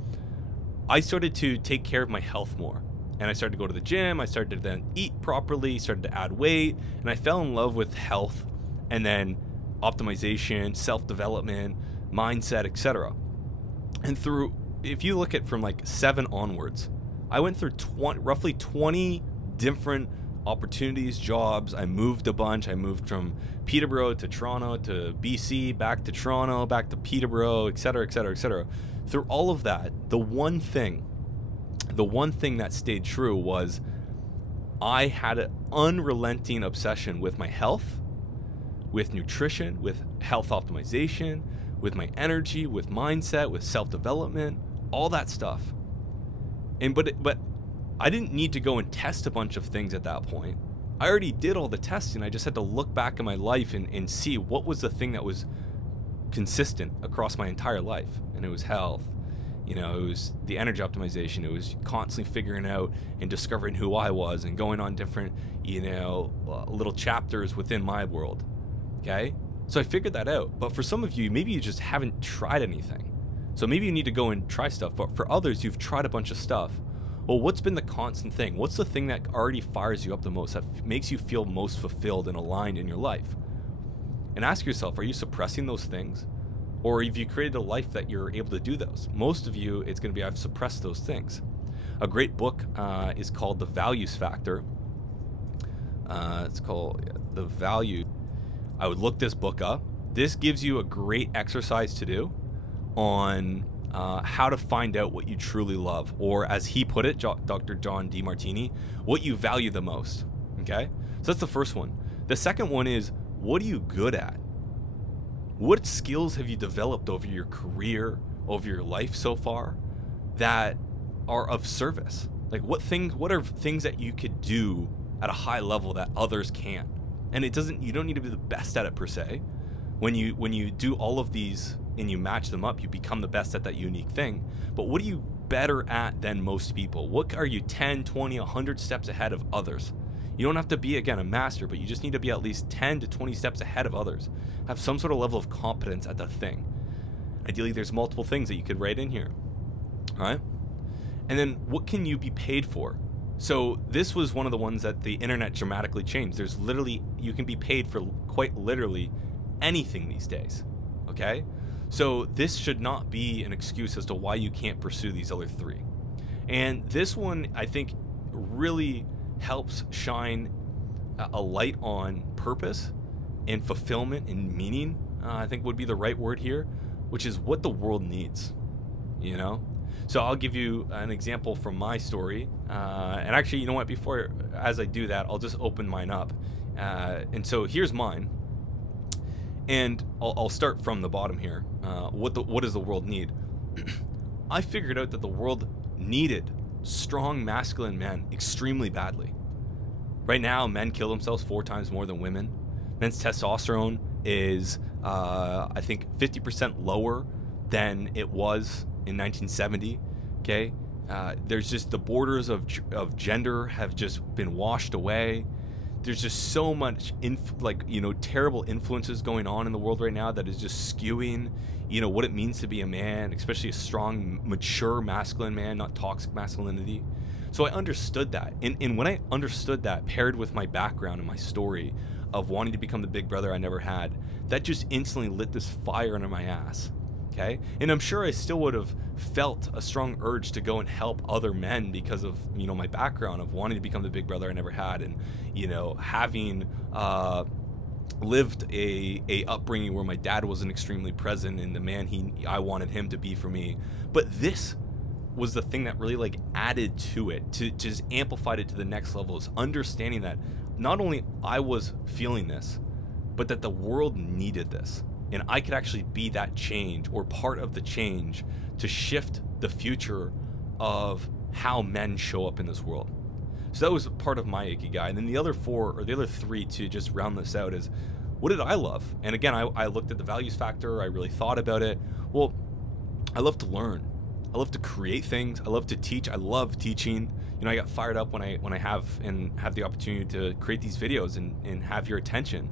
I started to take care of my health more. And I started to go to the gym. I started to then eat properly, started to add weight, and I fell in love with health and then optimization, self-development, mindset, etc. And through, if you look at from like 7 onwards, I went through roughly 20 different opportunities, jobs. I moved a bunch. I moved from Peterborough to Toronto to BC, back to Toronto, back to Peterborough, etc., etc., etc. Through all of that, the one thing that stayed true was I had an unrelenting obsession with my health, with nutrition, with health optimization, with my energy, with mindset, with self-development, all that stuff. And but I didn't need to go and test a bunch of things at that point. I already did all the testing. I just had to look back in my life and see what was the thing that was consistent across my entire life. And it was health. You know, it was the energy optimization. It was constantly figuring out and discovering who I was and going on different, little chapters within my world. Okay? So I figured that out. But for some of you, maybe you just haven't tried anything. So maybe you need to go and try stuff. But for others, you've tried a bunch of stuff. Well, what's been the constant thing? What's the thing that already fires you up the most, that makes you feel most fulfilled and aligned in your life? And ask yourself, are you suppressing those things? Or have you created a life that you're able to do those? Most of you, it's going to be, I've suppressed those things. A great book is called The Values Factor. It's called The Value. I would look this book up. This gives you a great exercise to do on how to find out what you truly love, or as he put it, Dr. John Demartini, what you value the most. Okay? So that's the first one. The second one is, what are you good at? What skills have you developed over your career, over your life so far, that are of service? Like what are things that you could do at a high level that others can't? And you don't need to be the best at it per se. When you do all of these and you match them up, you become the best at that unique thing. But what are you better at than most people? What are you 10, 20, 100 steps ahead of others? You don't have to be, again, a master, but you just need to be at least 10 to 20 steps ahead of others. Have some sort of level of competence at the thing. Ideally, there's multiple things that you could write in here. All right? And then what can you be paid for? So this was one of the ones that the internet dramatically changed. There's literally, you can be paid for quite literally anything these days. Okay? So this should not be an excuse as to why you can't pursue these other 3. And this one, I think, really helps shine a light on purpose and fulfillment and meaning, I think would be the right word here, which is what the world needs, So I'll give you an example from my story. And actually, you know what, as I do that, I'll just open mine up. And so here's mine. And I'll start from the bottom here. What does the world need? I figured out that the world needed strong masculine men extremely badly. Right now, men kill themselves 4 times more than women. Men's testosterone is, I think, 50% lower than it was in 1970. Okay, there's just the borders of gender have just been washed away. There's just so much terrible influences going on in the world right now that is just skewing, what it means to be a man, especially a strong, mature, masculine man, not toxic masculinity. So I understood that. And when I understood that, paired with my background and my story of wanting to become the big brother I never had, that just instantly lit this fire under my ass. Okay? And I'm sure I still would have felt a strong urge to go and help other men because of, my background of wanting to become the big brother I never had, and, having lived a upbringing where my dad wasn't extremely present and the man I wanted him to be for me. But this was the thing that really added to it, to just amplified it to the next level, is understanding that not only I was feeling this, but that the world needed this. And I could actually be that change, or part of the change, to shift the future of how men show up in this world. So that was part of my Ikigai. And then the other 3 to just round this out is, what did I love? And again, I looked at the values factor. I really thought about it. Well, I love to learn. I love to create things. I love to teach. I love teaching. You know, I got fired up when I have the opportunity to create these videos and have your attention.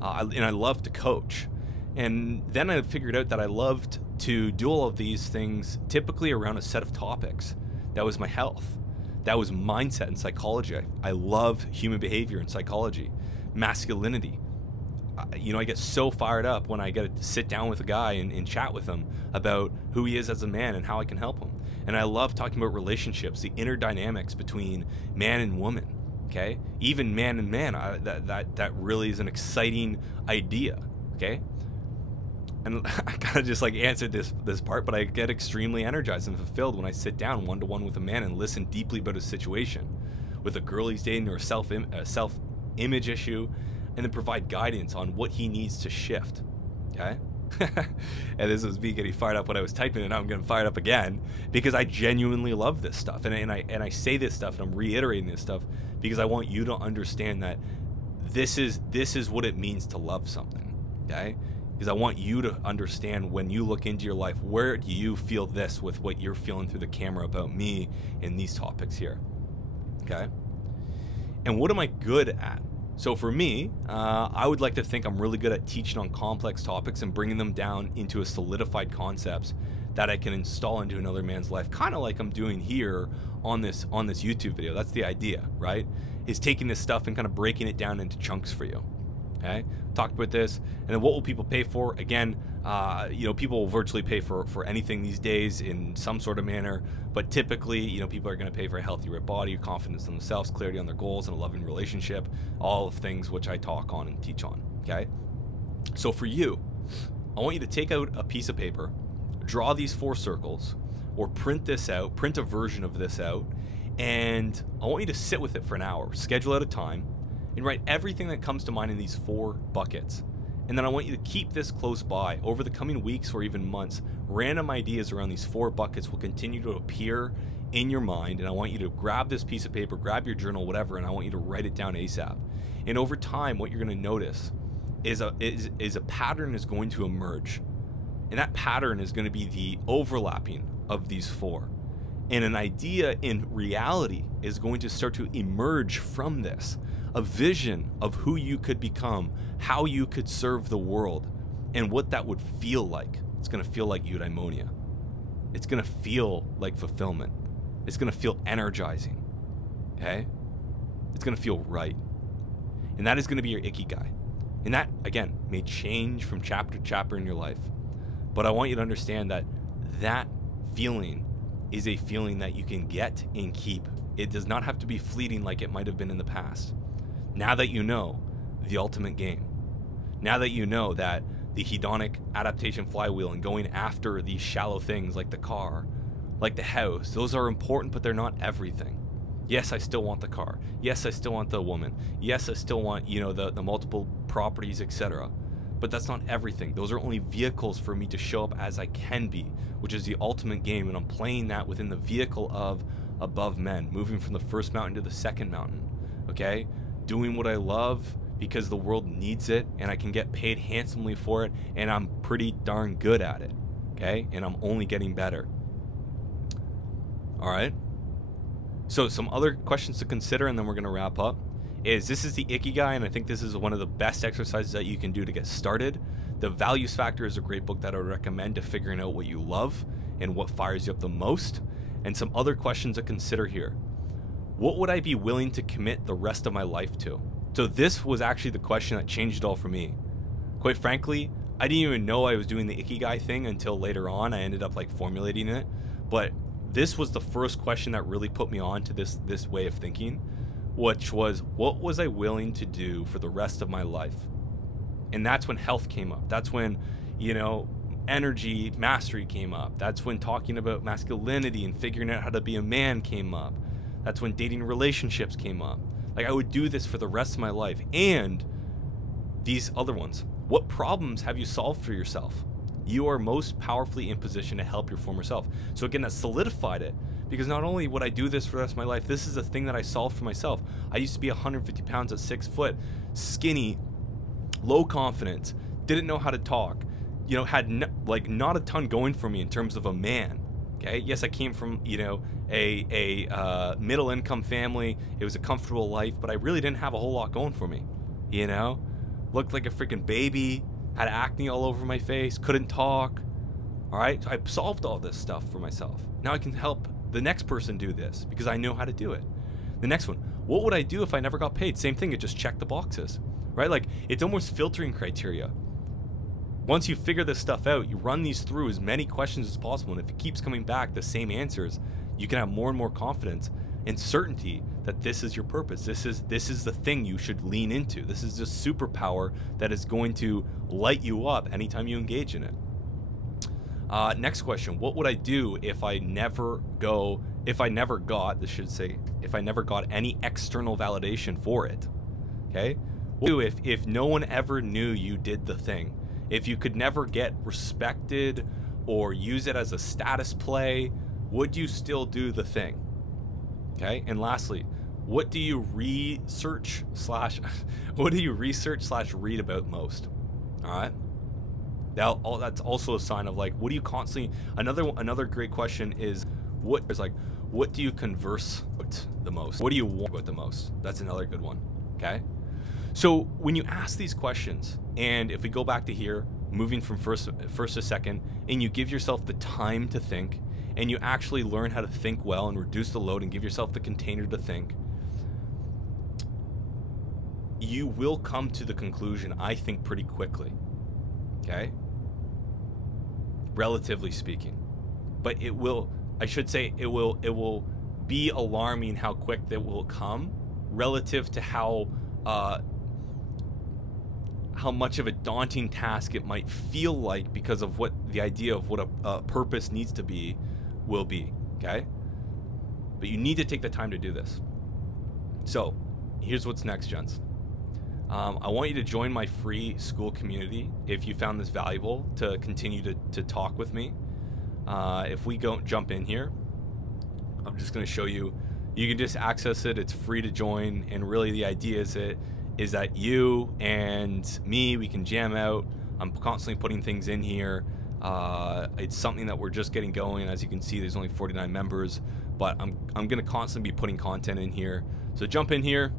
And I love to coach. And then I figured out that I loved to do all of these things typically around a set of topics. That was my health. That was mindset and psychology. I love human behavior and psychology, masculinity. You know, I get so fired up when I get to sit down with a guy and chat with him about who he is as a man and how I can help him. And I love talking about relationships, the inner dynamics between man and woman. Okay, even man and man. That really is an exciting idea. Okay. And I kind of just like answered this part, but I get extremely energized and fulfilled when I sit down one-to-one with a man and listen deeply about his situation with a girl he's dating or a self-image issue, and then provide guidance on what he needs to shift. Okay. And this was me getting fired up when I was typing, and now I'm getting fired up again because I genuinely love this stuff, and I say this stuff and I'm reiterating this stuff because I want you to understand that this is what it means to love something. Okay. Because I want you to understand when you look into your life, where do you feel this with what you're feeling through the camera about me and these topics here, okay? And what am I good at? So for me, I would like to think I'm really good at teaching on complex topics and bringing them down into a solidified concepts that I can install into another man's life, kind of like I'm doing here on this YouTube video. That's the idea, right? Is taking this stuff and kind of breaking it down into chunks for you. Okay, talked about this, and then what will people pay for? Again, you know, people will virtually pay for anything these days in some sort of manner, but typically, you know, people are going to pay for a healthy red body, confidence in themselves, clarity on their goals, and a loving relationship, all of things which I talk on and teach on. Okay, so for you, I want you to take out a piece of paper, draw these 4 circles, or print this out, print a version of this out, and I want you to sit with it for an hour, schedule out a time, and write everything that comes to mind in these 4 buckets. And then I want you to keep this close by. Over the coming weeks or even months, random ideas around these 4 buckets will continue to appear in your mind, and I want you to grab this piece of paper, grab your journal, whatever, and I want you to write it down ASAP. And over time, what you're going to notice is a pattern is going to emerge. And that pattern is going to be the overlapping of these 4. And an idea in reality is going to start to emerge from this. A vision of who you could become, how you could serve the world, and what that would feel like. It's going to feel like eudaimonia. It's going to feel like fulfillment. It's going to feel energizing. Okay? It's going to feel right. And that is going to be your ikigai. And that, again, may change from chapter to chapter in your life. But I want you to understand that that feeling is a feeling that you can get and keep. It does not have to be fleeting like it might have been in the past. Now that you know the ultimate game, now that you know that the hedonic adaptation flywheel and going after these shallow things like the car, like the house, those are important, but they're not everything. Yes, I still want the car. Yes, I still want the woman. Yes, I still want, you know, the multiple properties, etc. But that's not everything. Those are only vehicles for me to show up as I can be, which is the ultimate game. And I'm playing that within the vehicle of above men, moving from the first mountain to the second mountain. Okay? Doing what I love because the world needs it and I can get paid handsomely for it, and I'm pretty darn good at it. Okay? And I'm only getting better. All right? So some other questions to consider, and then we're going to wrap up. This is the Ikigai, and I think this is one of the best exercises that you can do to get started. The Values Factor is a great book that I would recommend to figuring out what you love and what fires you up the most. And some other questions to consider here. What would I be willing to commit the rest of my life to? So this was actually the question that changed it all for me. Quite frankly, I didn't even know I was doing the Ikigai thing until later on. I ended up like formulating it. But this was the first question that really put me on to this way of thinking, which was, what was I willing to do for the rest of my life? And that's when health came up. That's when, you know, energy mastery came up. That's when talking about masculinity and figuring out how to be a man came up. That's when dating relationships came up. Like, I would do this for the rest of my life. And these other ones. What problems have you solved for yourself? You are most powerfully in position to help your former self. So again, that solidified it. Because not only would I do this for the rest of my life, this is a thing that I solved for myself. I used to be 150 pounds at 6 foot, skinny, low confidence, didn't know how to talk, you know, had not a ton going for me in terms of a man. Okay, yes, I came from, you know, a middle income family. It was a comfortable life, but I really didn't have a whole lot going for me. You know, looked like a freaking baby, had acne all over my face, couldn't talk. All right, so I solved all this stuff for myself. Now I can help the next person do this because I know how to do it. The next one, what would I do if I never got paid? Same thing, it just checked the boxes, right? Like, it's almost filtering criteria. Once you figure this stuff out, you run these through as many questions as possible, and if it keeps coming back the same answers, you can have more and more confidence and certainty that this is your purpose. This is the thing you should lean into. This is a superpower that is going to light you up anytime you engage in it. Next question, what would I do if I never got any external validation for it? Okay? What would you do if no one ever knew you did the thing? If you could never get respected or use it as a status play, would you still do the thing? Okay? And lastly, what do you research slash read about most? All right? That's also a sign of, like, what do you constantly, another great question is what do you converse about the most? What do you want about the most? That's another good one. Okay? So when you ask these questions, and if we go back to here, moving from first to second, and you give yourself the time to think, and you actually learn how to think well and reduce the load and give yourself the container to think, you will come to the conclusion, I think, pretty quickly. Okay? Relatively speaking. But it will be alarming how quick that will come relative to how much of a daunting task it might feel like, because of what the idea of what a purpose needs to be will be. Okay? But you need to take the time to do this. So here's what's next, gents. I want you to join my free school community if you found this valuable, to continue to talk with me. If we go jump in here, I'm just going to show you. You can just access it. It's free to join, and really the idea is that you and me, we can jam out. I'm constantly putting things in here. It's something that we're just getting going. As you can see, there's only 49 members, but I'm going to constantly be putting content in here. So jump in here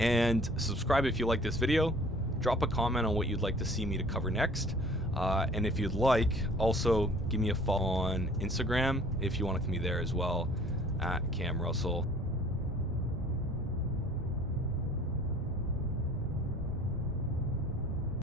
and subscribe if you like this video. Drop a comment on what you'd like to see me to cover next. And if you'd like, also give me a follow on Instagram if you want to me there as well, at Cam Russell.